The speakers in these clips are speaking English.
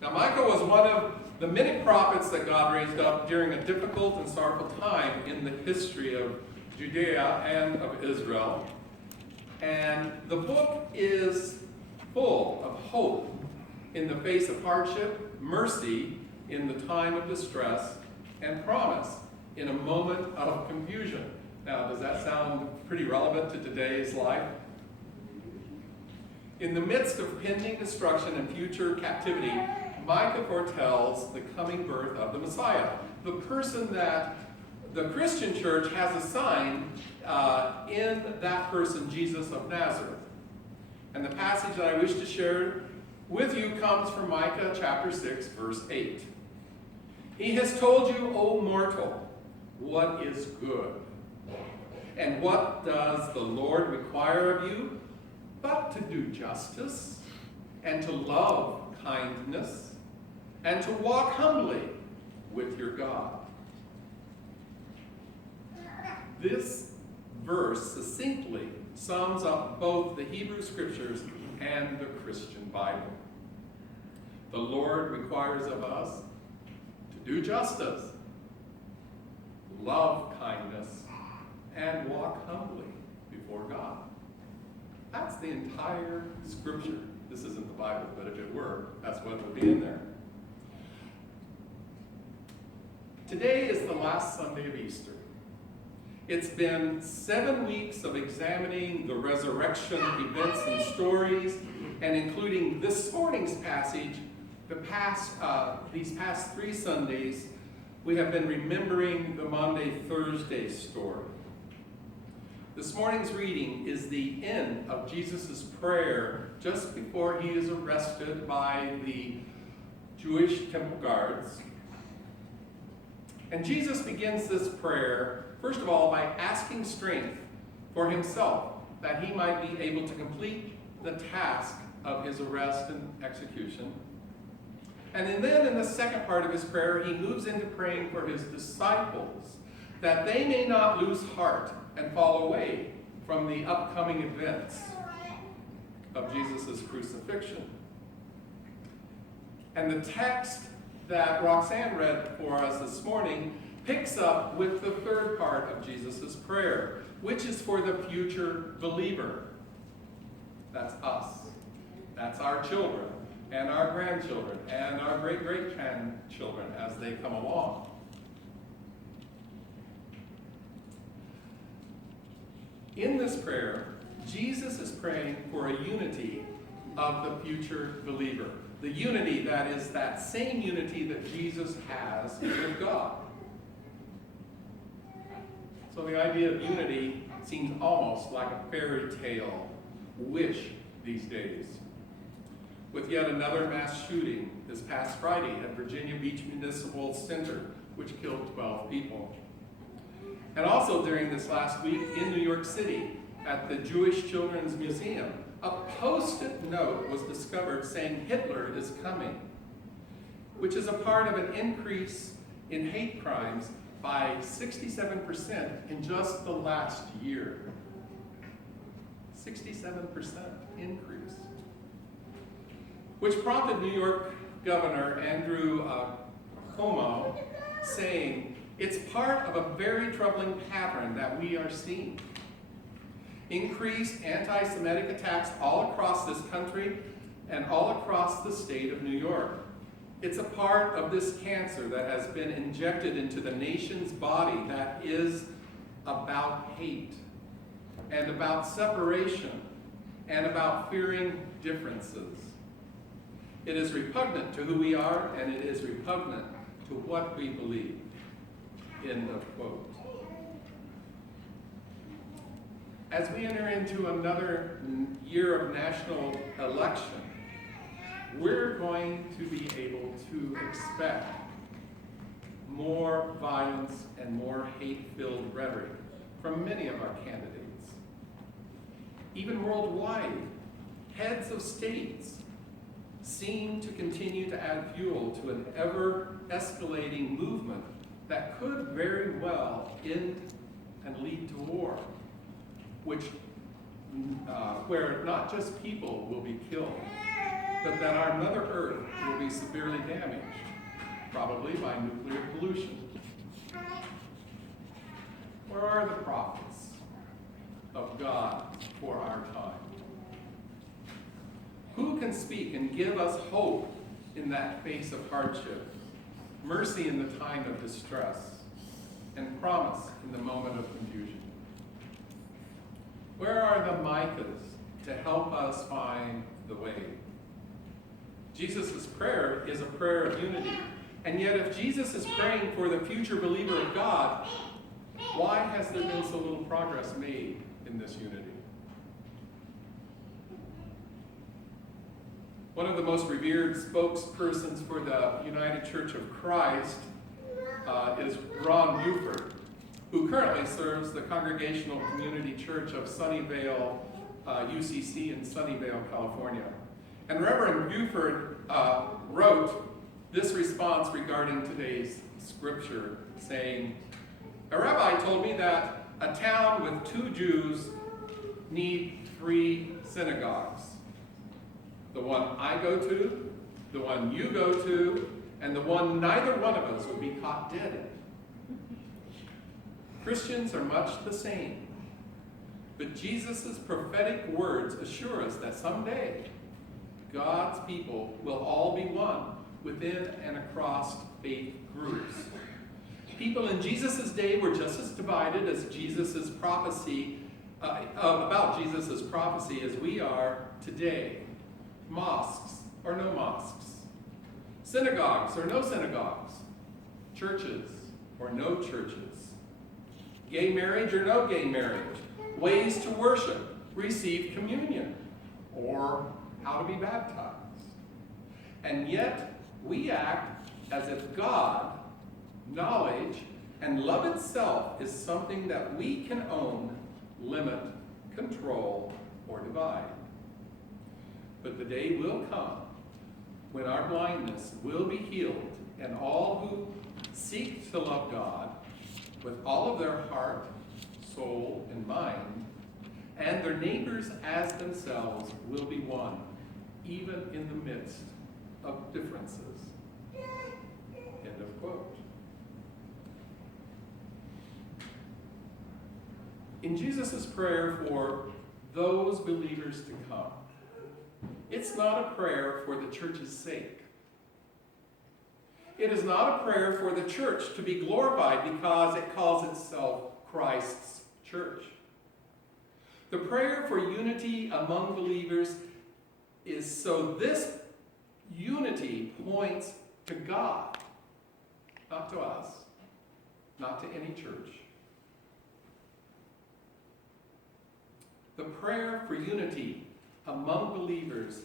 Now, Micah was one of the many prophets that God raised up during a difficult and sorrowful time in the history of Judea and of Israel. And the book is full of hope in the face of hardship, mercy in the time of distress, and promise in a moment of confusion. Now, does that sound pretty relevant to today's life? In the midst of pending destruction and future captivity, Micah foretells the coming birth of the Messiah, the person that the Christian church has assigned in that person, Jesus of Nazareth. And the passage that I wish to share with you comes from Micah chapter 6, verse 8. He has told you, O mortal, what is good. And what does the Lord require of you? But to do justice, and to love kindness, and to walk humbly with your God. This verse succinctly sums up both the Hebrew Scriptures and the Christian Bible. The Lord requires of us to do justice, love kindness, and walk humbly before God. That's the entire Scripture. This isn't the Bible, but if it were, that's what would be in there. Today is the last Sunday of Easter. It's been 7 weeks of examining the resurrection events and stories, and including this morning's passage, these past 3 Sundays, we have been remembering the Maundy Thursday story. This morning's reading is the end of Jesus' prayer just before he is arrested by the Jewish temple guards. And Jesus begins this prayer, first of all, by asking strength for himself, that he might be able to complete the task of his arrest and execution. And then in the second part of his prayer, he moves into praying for his disciples, that they may not lose heart and fall away from the upcoming events of Jesus' crucifixion. And the text that Roxanne read for us this morning picks up with the third part of Jesus' prayer, which is for the future believer. That's us. That's our children, and our grandchildren, and our great-great-grandchildren as they come along. In this prayer, Jesus is praying for a unity of the future believer. The unity that is that same unity that Jesus has with God. So the idea of unity seems almost like a fairy tale wish these days. With yet another mass shooting this past Friday at Virginia Beach Municipal Center, which killed 12 people. And also during this last week in New York City at the Jewish Children's Museum, a post-it note was discovered saying Hitler is coming, which is a part of an increase in hate crimes by 67% in just the last year. 67% increase. Which prompted New York Governor Andrew Cuomo saying, it's part of a very troubling pattern that we are seeing. Increased anti-Semitic attacks all across this country and all across the state of New York. It's a part of this cancer that has been injected into the nation's body that is about hate and about separation and about fearing differences. It is repugnant to who we are, and it is repugnant to what we believe. End of quote. As we enter into another year of national election, we're going to be able to expect more violence and more hate-filled rhetoric from many of our candidates. Even worldwide, heads of states seem to continue to add fuel to an ever-escalating movement that could very well end and lead to war, where not just people will be killed, but that our Mother Earth will be severely damaged, probably by nuclear pollution. Where are the prophets of God for our time? Who can speak and give us hope in that face of hardship, mercy in the time of distress, and promise in the moment of confusion? Where are the Micahs to help us find the way? Jesus' prayer is a prayer of unity. And yet if Jesus is praying for the future believer of God, why has there been so little progress made in this unity? One of the most revered spokespersons for the United Church of Christ is Ron Buford, who currently serves the Congregational Community Church of Sunnyvale, UCC in Sunnyvale, California. And Reverend Buford wrote this response regarding today's scripture, saying, "A rabbi told me that a town with 2 Jews need 3 synagogues. The one I go to, the one you go to, and the one neither one of us would be caught dead in." Christians are much the same, but Jesus' prophetic words assure us that someday God's people will all be one within and across faith groups. People in Jesus' day were just as divided as Jesus' prophecy, about Jesus' prophecy as we are today. Mosques or no mosques, synagogues or no synagogues, churches or no churches, gay marriage or no gay marriage, ways to worship, receive communion, or how to be baptized. And yet we act as if God, knowledge, and love itself is something that we can own, limit, control, or divide. But the day will come when our blindness will be healed, and all who seek to love God with all of their heart, soul, and mind, and their neighbors as themselves will be one, even in the midst of differences. End of quote. In Jesus' prayer for those believers to come, it's not a prayer for the church's sake. It is not a prayer for the church to be glorified because it calls itself Christ's church. The prayer for unity among believers is so this unity points to God, not to us, not to any church. The prayer for unity among believers,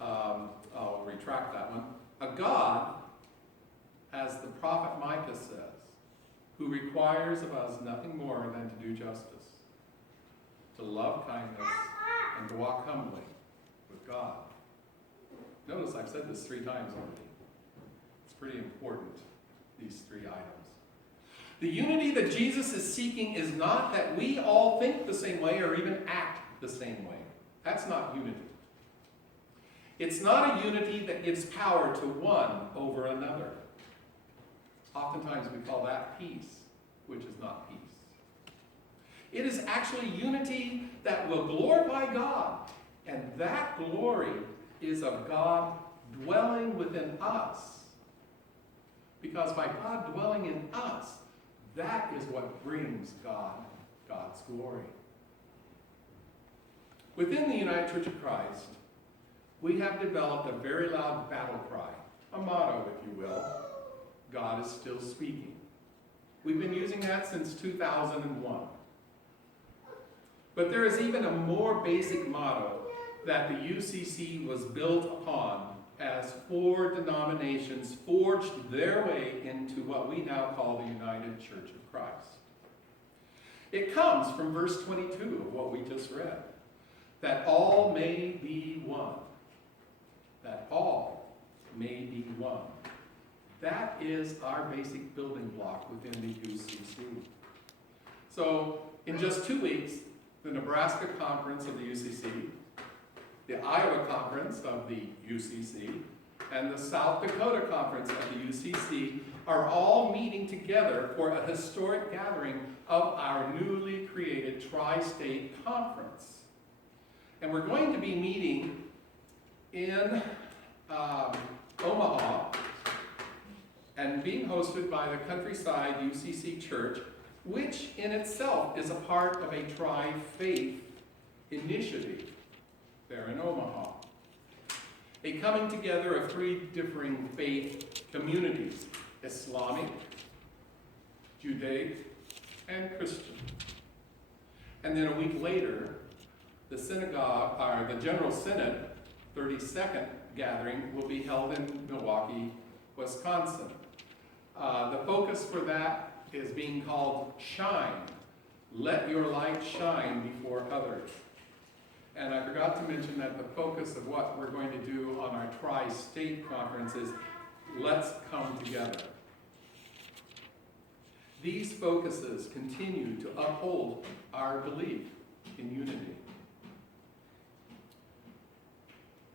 I'll retract that one. A God, as the prophet Micah says, who requires of us nothing more than to do justice, to love kindness, and to walk humbly with God. Notice I've said this 3 times already. It's pretty important, these 3 items. The unity that Jesus is seeking is not that we all think the same way or even act the same way. That's not unity. It's not a unity that gives power to one over another. Oftentimes we call that peace, which is not peace. It is actually unity that will glorify God, and that glory is of God dwelling within us. Because by God dwelling in us, that is what brings God's glory. Within the United Church of Christ, we have developed a very loud battle cry, a motto, if you will. God is still speaking. We've been using that since 2001. But there is even a more basic motto that the UCC was built upon as 4 denominations forged their way into what we now call the United Church of Christ. It comes from verse 22 of what we just read, that all may be one. That all may be one. That is our basic building block within the UCC. So, in just 2 weeks, the Nebraska Conference of the UCC The Iowa Conference of the UCC and the South Dakota Conference of the UCC are all meeting together for a historic gathering of our newly created Tri-State Conference. And we're going to be meeting in Omaha and being hosted by the Countryside UCC Church, which in itself is a part of a Tri-Faith initiative there in Omaha. A coming together of three differing faith communities: Islamic, Judaic, and Christian. And then a week later, the General Synod 32nd gathering will be held in Milwaukee, Wisconsin. The focus for that is being called Shine. Let your light shine before others. And I forgot to mention that the focus of what we're going to do on our Tri-State Conference is Let's Come Together. These focuses continue to uphold our belief in unity.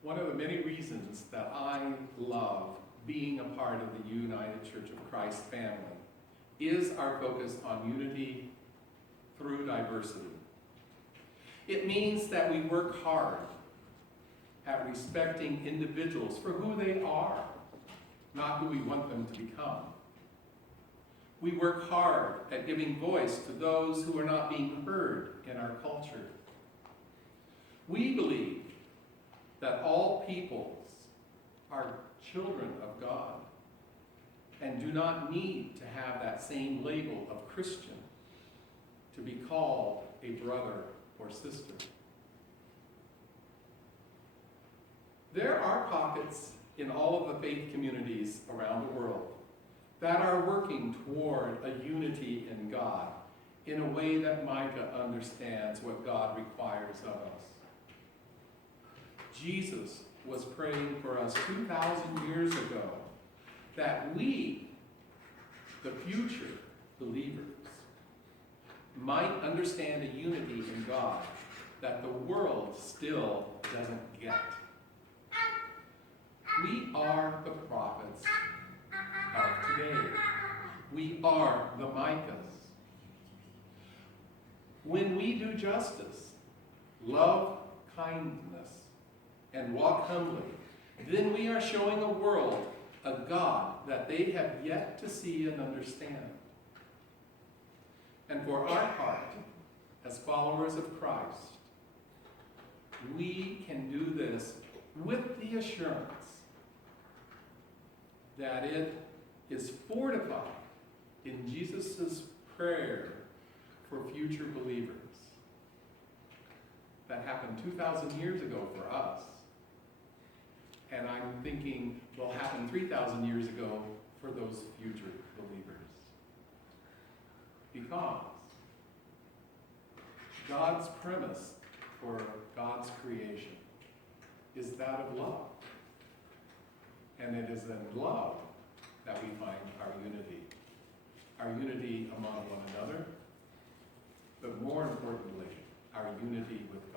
One of the many reasons that I love being a part of the United Church of Christ family is our focus on unity through diversity. It means that we work hard at respecting individuals for who they are, not who we want them to become. We work hard at giving voice to those who are not being heard in our culture. We believe that all peoples are children of God and do not need to have that same label of Christian to be called a brother or sister. There are pockets in all of the faith communities around the world that are working toward a unity in God in a way that Micah understands what God requires of us. Jesus was praying for us 2,000 years ago that we, the future believers, might understand a unity in God that the world still doesn't get. We are the prophets of today. We are the Micahs. When we do justice, love kindness, and walk humbly, then we are showing a world a God that they have yet to see and understand. And for our part, as followers of Christ, we can do this with the assurance that it is fortified in Jesus' prayer for future believers that happened 2,000 years ago for us. And I'm thinking will happen 3,000 years ago for those future believers. Because God's premise for God's creation is that of love. And it is in love that we find our unity among one another, but more importantly, our unity with